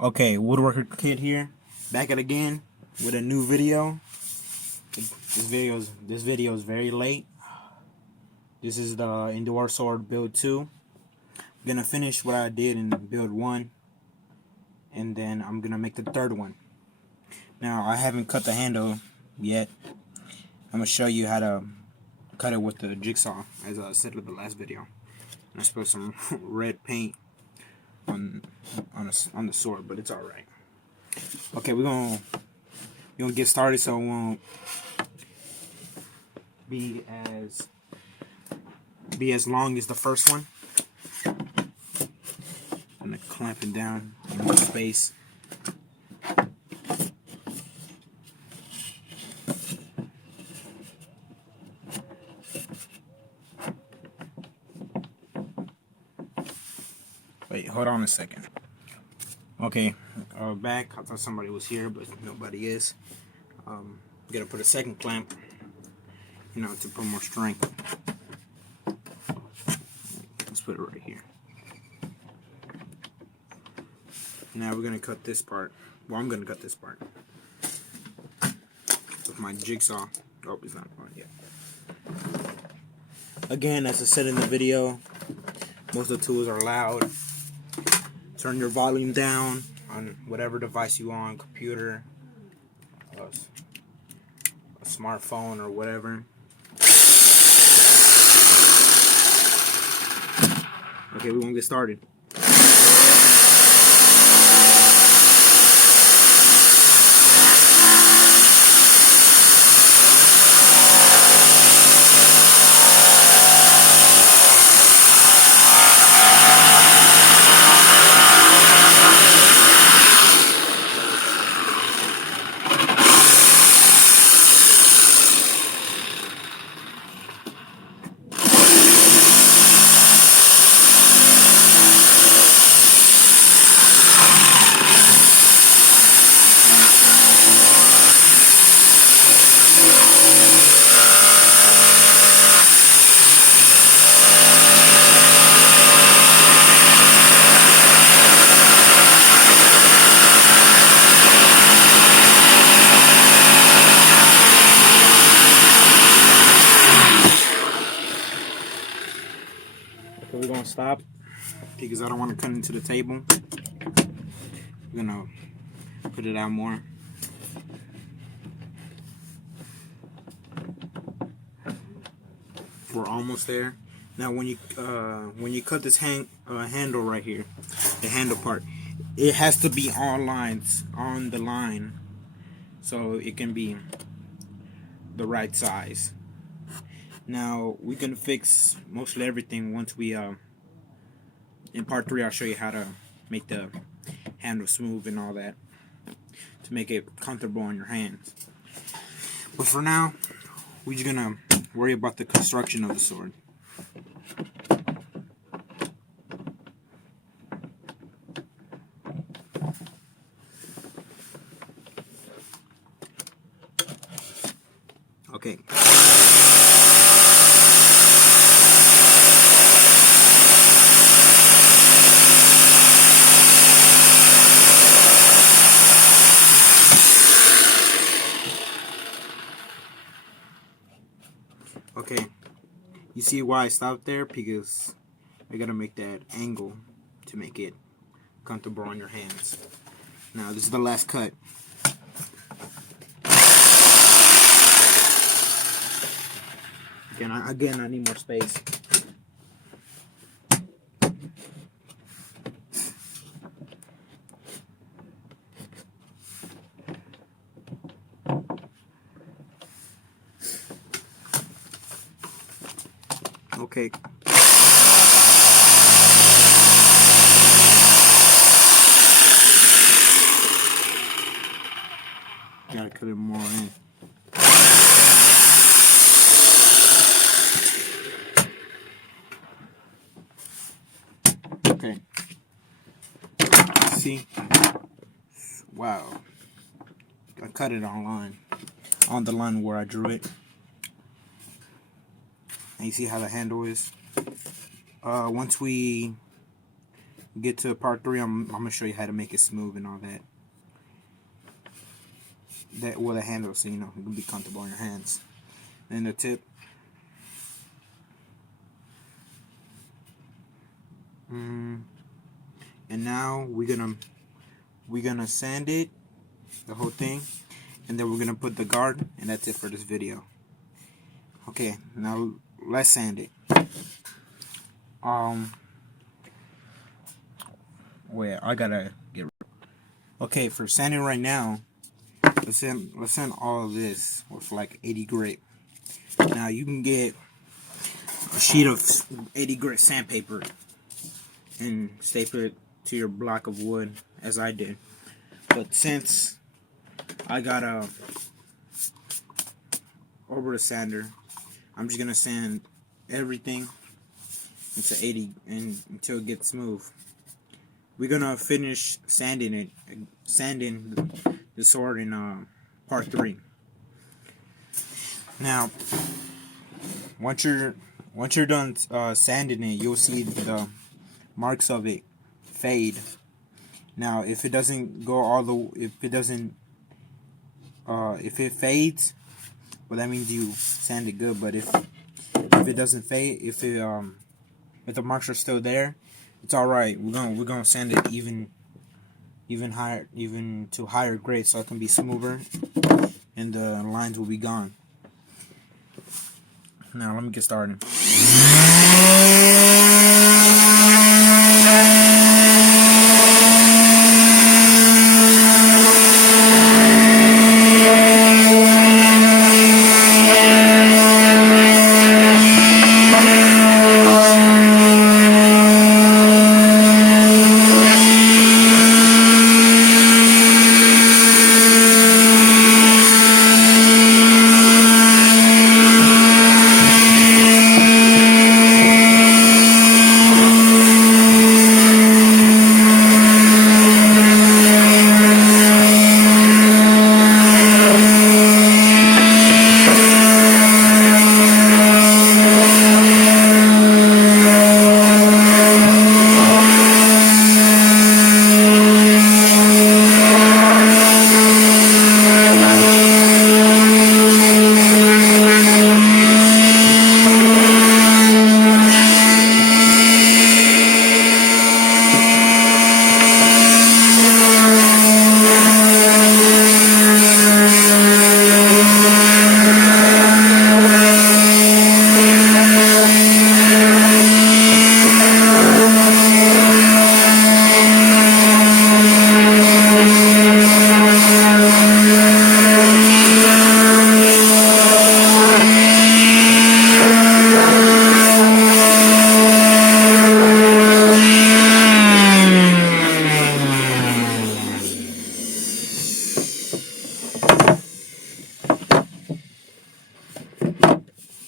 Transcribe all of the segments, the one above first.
Okay, Woodworker Kid here, back at again with a new video. This video is very late. This is the ENDURA SWORD build 2. I'm gonna finish what I did in build 1, and then I'm gonna make the third one. Now I haven't cut the handle yet. I'm gonna show you how to cut it with the jigsaw, as I said in the last video. And I spilled some red paint on the sword, but it's all right. Okay, we're gonna get started, so it won't be as long as the first one. I'm gonna clamp it down in more space. Wait, hold on a second. Okay, back. I thought somebody was here, but nobody is. Gonna put a second clamp, to put more strength. Let's put it right here. Now we're gonna cut this part. Well, I'm gonna cut this part with my jigsaw. Oh, it's not on yet. Again, as I said in the video, most of the tools are loud. Turn your volume down on whatever device you on, computer, a smartphone, or whatever. Okay, we're gonna get started. We're gonna stop because I don't want to cut into the table. We're gonna put it out more. We're almost there. Now, when you cut this handle right here, the handle part, it has to be on the line, so it can be the right size. Now we can fix mostly everything once we in part 3 I'll show you how to make the handle smooth and all that to make it comfortable on your hands. But for now, we're just gonna worry about the construction of the sword. Okay. Okay, you see why I stopped there? Because I gotta make that angle to make it comfortable on your hands. Now this is the last cut. Again, I need more space. Okay. Gotta cut it more in. Okay. See? Wow. I cut it on the line where I drew it. And you see how the handle is. Once we get to part 3, I'm gonna show you how to make it smooth and all that. That with a handle, so you know it can be comfortable in your hands. And the tip. And now we're gonna sand it, the whole thing, and then we're gonna put the guard, and that's it for this video. Okay, now let's sand it. Wait, I gotta get. Okay, for sanding right now, let's sand all of this with like 80 grit. Now you can get a sheet of 80 grit sandpaper and staple it to your block of wood, as I did. But since I got a over the sander, I'm just gonna sand everything into 80 and until it gets smooth. We're gonna finish sanding the sword in part 3. Now, once you're done sanding it, you'll see the marks of it fade. Now, if it doesn't go all the, if it fades, well, that means you sanded good. But if it doesn't fade, if the marks are still there, it's all right. We're gonna sand it even higher, even to higher grade, so it can be smoother and the lines will be gone. Now let me get started.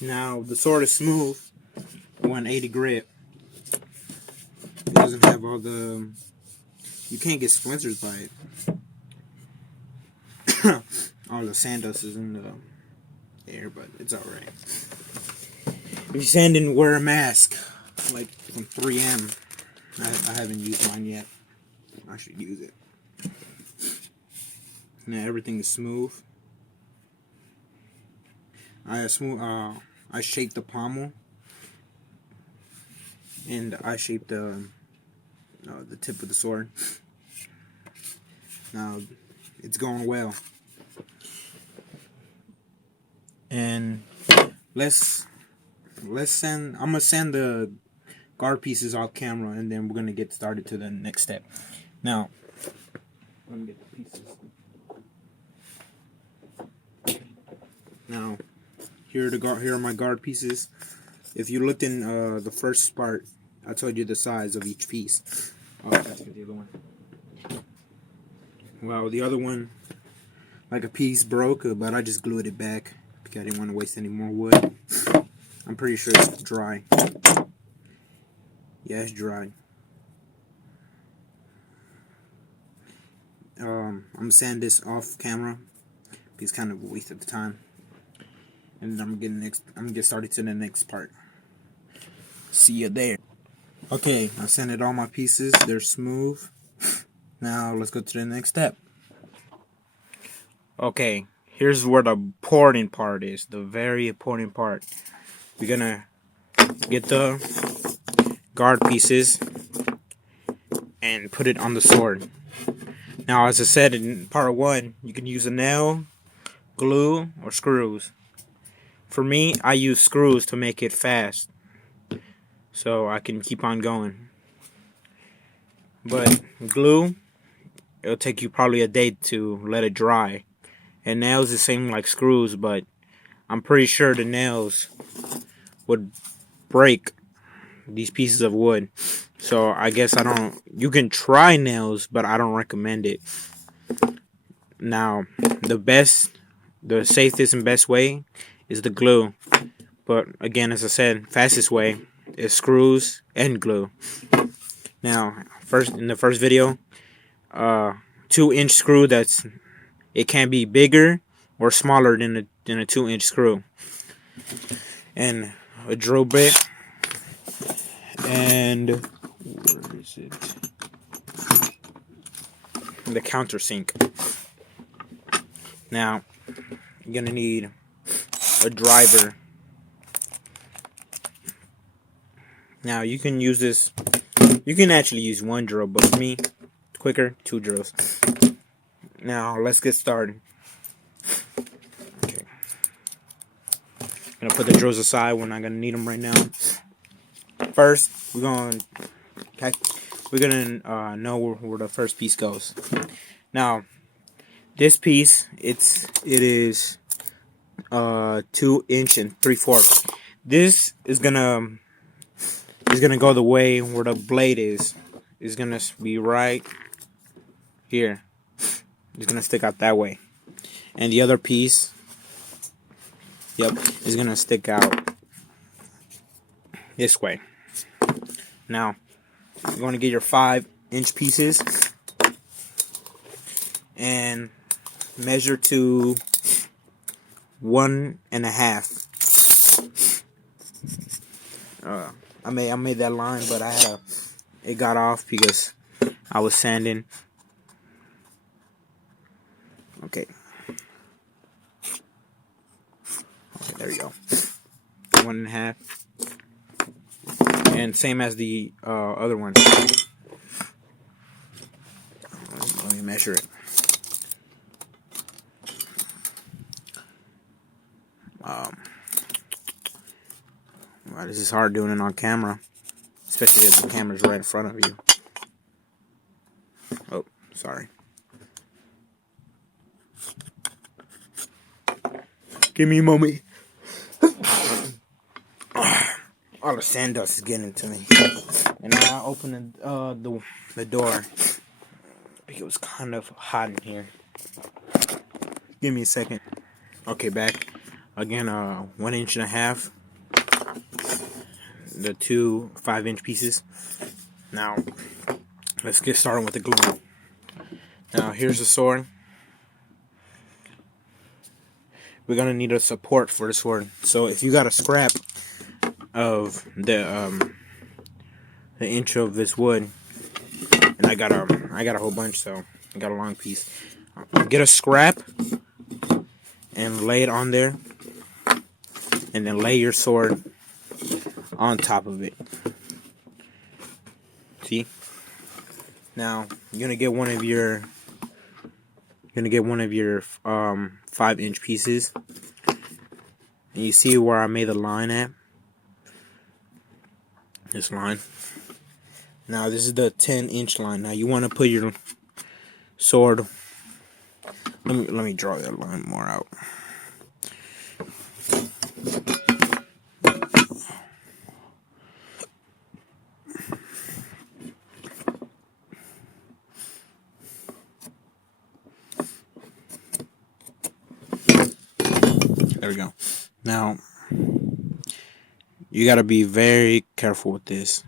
Now the sword is smooth, 180 grit. It doesn't have all the. You can't get splinters by it. All the sand dust is in the air, but it's alright. If you sand and wear a mask, like from 3M, I haven't used mine yet. I should use it. Now everything is smooth. I shaped the pommel, and I shaped the tip of the sword. Now it's going well, and let's send. I'm gonna send the guard pieces off camera, and then we're gonna get started to the next step. Now, let me get the pieces. Now, here are my guard pieces. If you looked in the first part, I told you the size of each piece. Oh, that's the other one. Well, the other one, like a piece broke, but I just glued it back because I didn't want to waste any more wood. I'm pretty sure it's dry. Yeah, it's dry. I'm gonna sand this off camera because it's kind of a waste of the time. And I'm gonna get started to the next part. See you there. Okay, I sanded all my pieces. They're smooth. Now let's go to the next step. Okay, here's where the important part is. The very important part. We're gonna get the guard pieces and put it on the sword. Now, as I said in part 1, you can use a nail, glue, or screws. For me, I use screws to make it fast, so I can keep on going. But glue, it'll take you probably a day to let it dry. And nails the same like screws, but I'm pretty sure the nails would break these pieces of wood. So I guess I don't. You can try nails, but I don't recommend it. Now, the safest and best way is the glue. But again, as I said, fastest way is screws and glue. Now, in the first video, 2-inch screw. It can be bigger or smaller than a 2-inch screw, and a drill bit, and where is it? The countersink. Now, you're gonna need a driver. Now you can use this. You can actually use 1 drill, but for me, quicker, 2 drills. Now let's get started. Okay, I'm gonna put the drills aside. We're not gonna need them right now. First, we're gonna know where the first piece goes. Now, this piece, it is 2 inch and 3/4. This is gonna go the way where the blade is. It's gonna be right here. It's gonna stick out that way, and the other piece, yep, is gonna stick out this way. Now, you're going to get your 5-inch pieces and measure to 1.5. I made that line, but it got off because I was sanding. Okay, there you go. 1.5. And same as the other one. Let me measure it. Wow, this is hard doing it on camera, especially if the camera's right in front of you. Oh, sorry. Give me a moment. All the sand dust is getting to me. And I opened the door. It was kind of hot in here. Give me a second. Okay, back. Again, 1.5 inch. The 2 5-inch pieces. Now, let's get started with the glue. Now, here's the sword. We're gonna need a support for the sword. So if you got a scrap of the inch of this wood, and I got a whole bunch, so I got a long piece. Get a scrap and lay it on there, and then lay your sword on top of it. See? Now you're gonna get one of your 5-inch pieces, and you see where I made the line at. This line. Now this is the 10-inch line. Now you want to put your sword. Let me draw that line more out. There we go. Now, you gotta be very careful with this.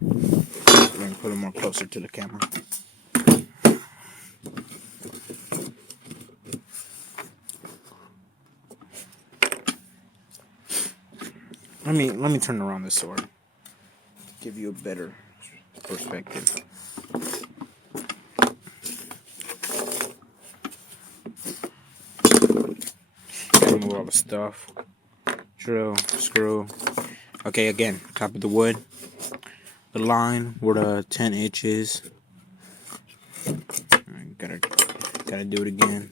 Let me put it more closer to the camera. Let me turn around this sword. give you a better perspective. Gotta move all the stuff. Drill, screw. Okay, again, top of the wood. The line where the 10 inches. Right, gotta do it again.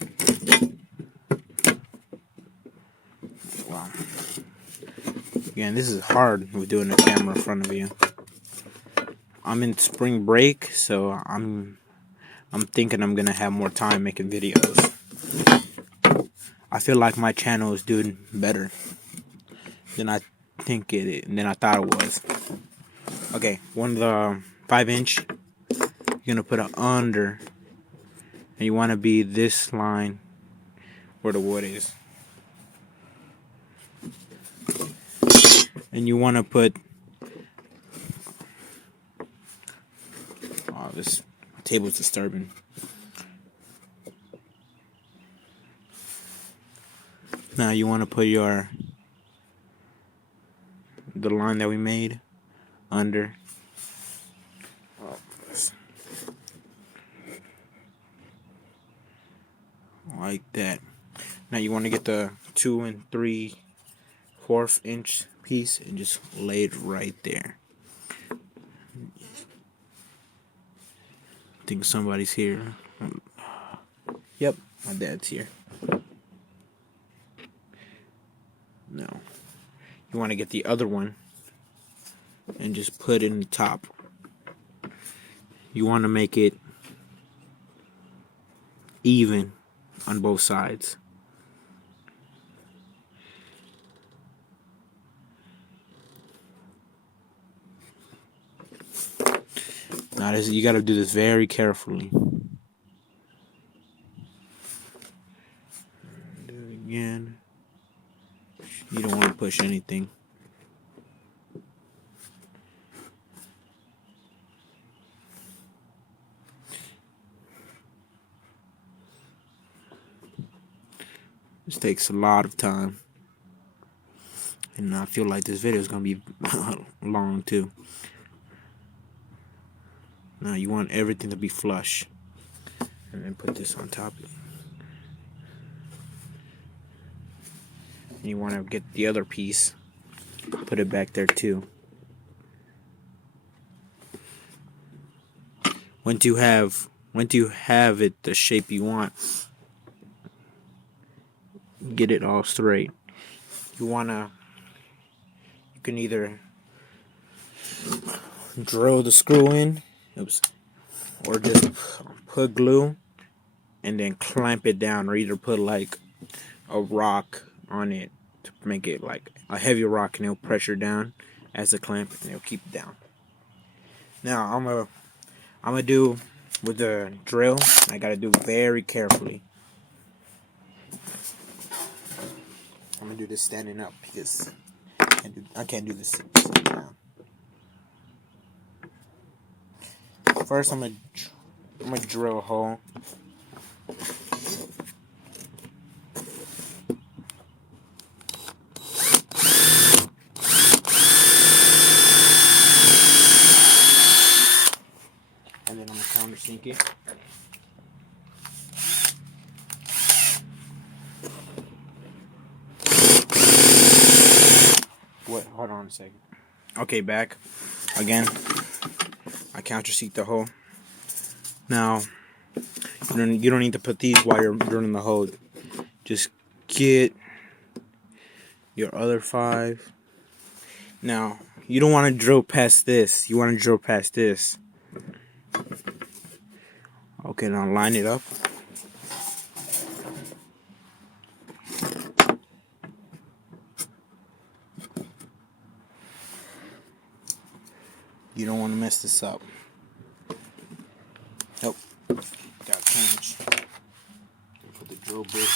Wow. Again, this is hard with doing the camera in front of you. I'm in spring break, so I'm thinking I'm gonna have more time making videos. I feel like my channel is doing better than I thought it was. Okay, one of the 5-inch, you're gonna put it under, and you want to be this line where the wood is, and you want to put. Oh, this table's disturbing. Now you want to put the line that we made under. Like that. Now you want to get the 2 3/4 inch piece and just lay it right there. I think somebody's here. Yep, my dad's here. No. You want to get the other one and just put it in the top. You want to make it even on both sides. Now you got to do this very carefully. Do it again. You don't want to push anything. This takes a lot of time, and I feel like this video is going to be long too. Now you want everything to be flush, and then put this on top of it. And you want to get the other piece, put it back there too. Once you have it the shape you want, get it all straight. You can either drill the screw in, or just put glue and then clamp it down, or either put like a rock on it to make it like a heavy rock, and it'll pressure down as a clamp and it'll keep it down. Now I'm gonna do with the drill. I gotta do very carefully. I'm gonna do this standing up because I can't do this sitting down. First, I'm gonna drill a hole. And then I'm gonna countersink it. What? Hold on a second. Okay, back again. I countersink the hole. Now, you don't need to put these while you're drilling the hole. Just get your other 5. Now, you don't want to drill past this. You want to drill past this. Okay, now line it up. You don't want to mess this up. Nope. Got to change. Put the drill bit.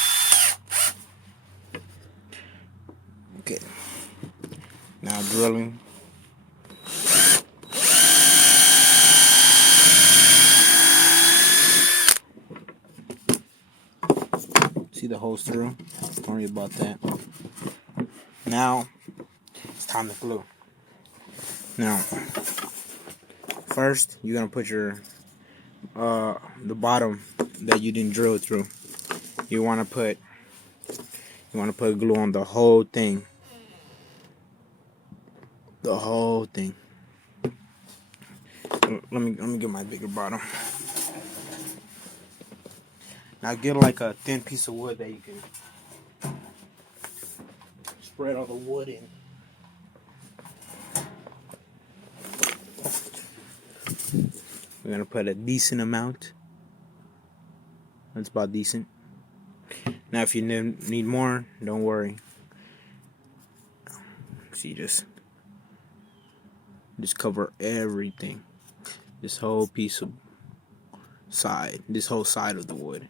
Okay. Now drilling. See the holes through? Don't worry about that. Now it's time to glue. Now first you're gonna put your the bottom that you didn't drill through. You want to put glue on the whole thing. The whole thing. Let me get my bigger bottom. Now get like a thin piece of wood that you can spread all the wood in. We're gonna put a decent amount. That's about decent. Now if you need more, don't worry. See, just cover everything. This whole piece of side. This whole side of the wood.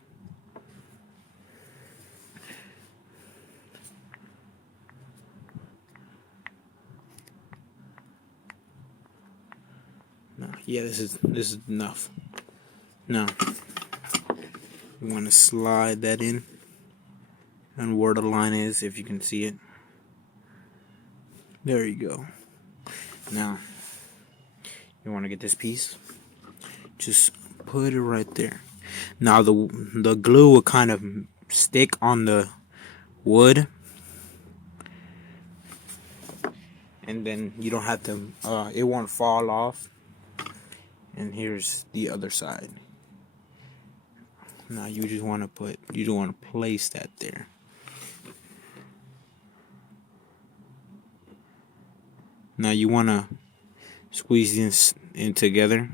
No, yeah, this is enough. Now you want to slide that in, and where the line is, if you can see it. There you go. Now you want to get this piece. Just put it right there. Now the glue will kind of stick on the wood, and then you don't have to. It won't fall off. And here's the other side. Now you just want to place that there. Now you want to squeeze this in together.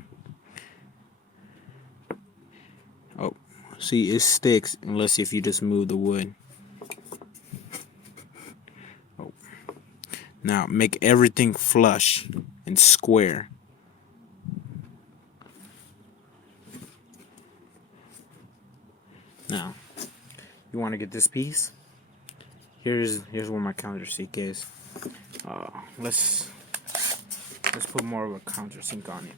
Oh, see, it sticks unless if you just move the wood. Oh. Now make everything flush and square. Now you want to get this piece. Here's where my countersink is. Let's put more of a countersink on it.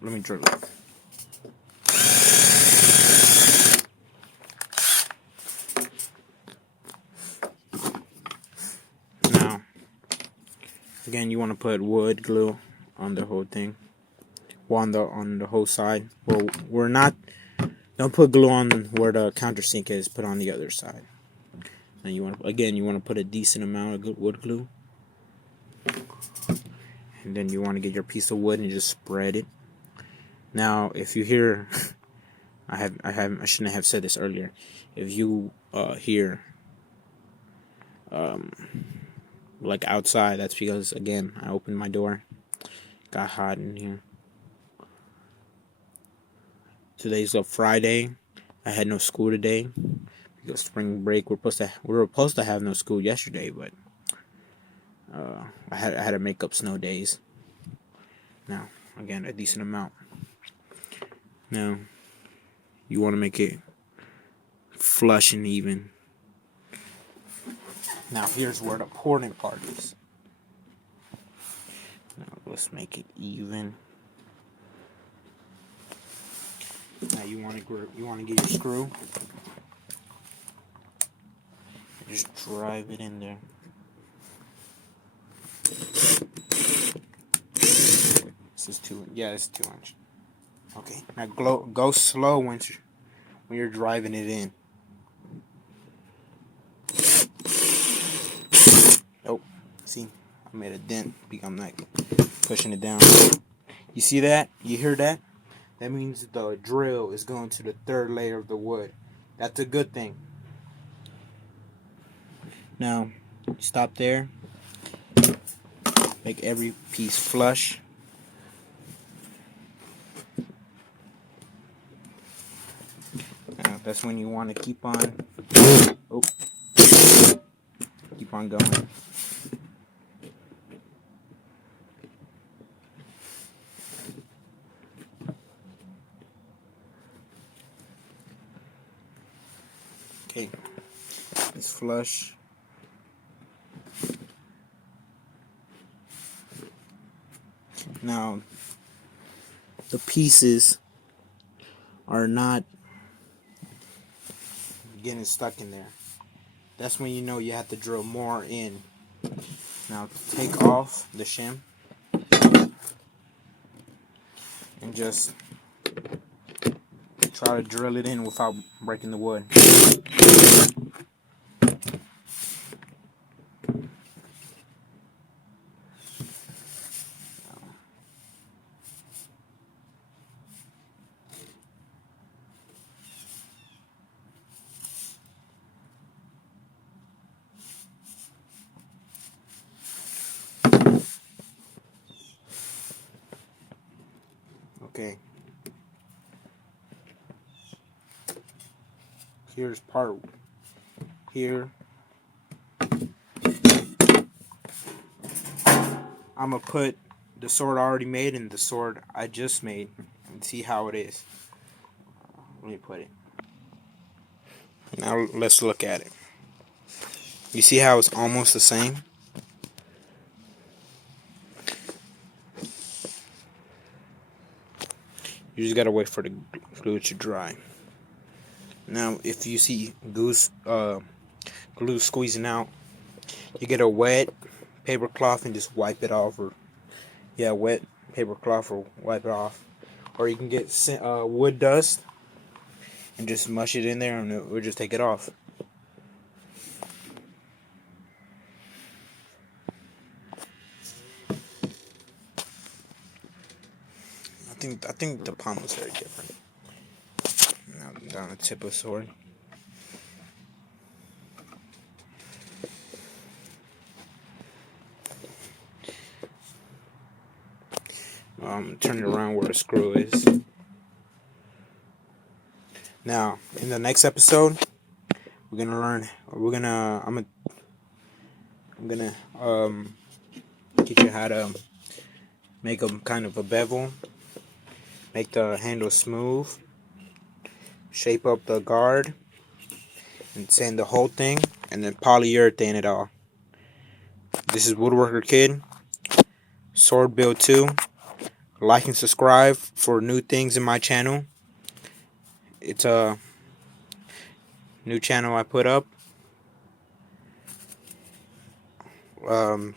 Let me drill it. Now, again, you want to put wood glue on the whole thing. Well, on the whole side. Well, don't put glue on where the countersink is. Put on the other side. And you want to put a decent amount of wood glue. And then you want to get your piece of wood and just spread it. Now, if you hear, I shouldn't have said this earlier. If you hear like outside, that's because again I opened my door. Got hot in here. Today's a Friday. I had no school today because spring break. We were supposed to have no school yesterday, but I had to make up snow days. Now, again, a decent amount. Now, you want to make it flush and even. Now, here's where the important part is. Now, let's make it even. Now, you want to get your screw. Just drive it in there. This is 2. Yeah, it's 2 inch. Okay. Now go slow when you're driving it in. Oh, see, I made a dent because I'm not pushing it down. You see that? You hear that? That means the drill is going to the 3rd layer of the wood. That's a good thing. Now, stop there. Make every piece flush. Now, that's when you want to keep on going. Okay, it's flush. Now, the pieces are not getting stuck in there. that's when you know you have to drill more in. Now take off the shim and just try to drill it in without breaking the wood. Okay. Here's part here. I'm gonna put the sword I already made and the sword I just made and see how it is. Let me put it. Now let's look at it. You see how it's almost the same? You just gotta wait for the glue to dry. Now, if you see glue squeezing out, you get a wet paper cloth and just wipe it off, or wet paper cloth or wipe it off. Or you can get wood dust and just mush it in there, and it will just take it off. I think the palm was very different. Now down the tip of the sword. Turn it around where the screw is. Now, in the next episode, I'm gonna teach you how to make a kind of a bevel, make the handle smooth, shape up the guard, and sand the whole thing, and then polyurethane it all. This is Woodworker Kid, Sword Build 2. Like and subscribe for new things in my channel. It's a new channel I put up.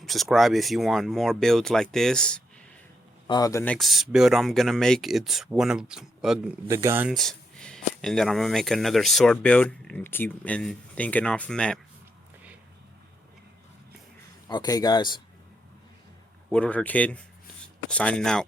Subscribe if you want more builds like this. The next build I'm gonna make, it's one of the guns, and then I'm gonna make another sword build and keep thinking off from that. Okay, guys, Woodworker Kid signing out.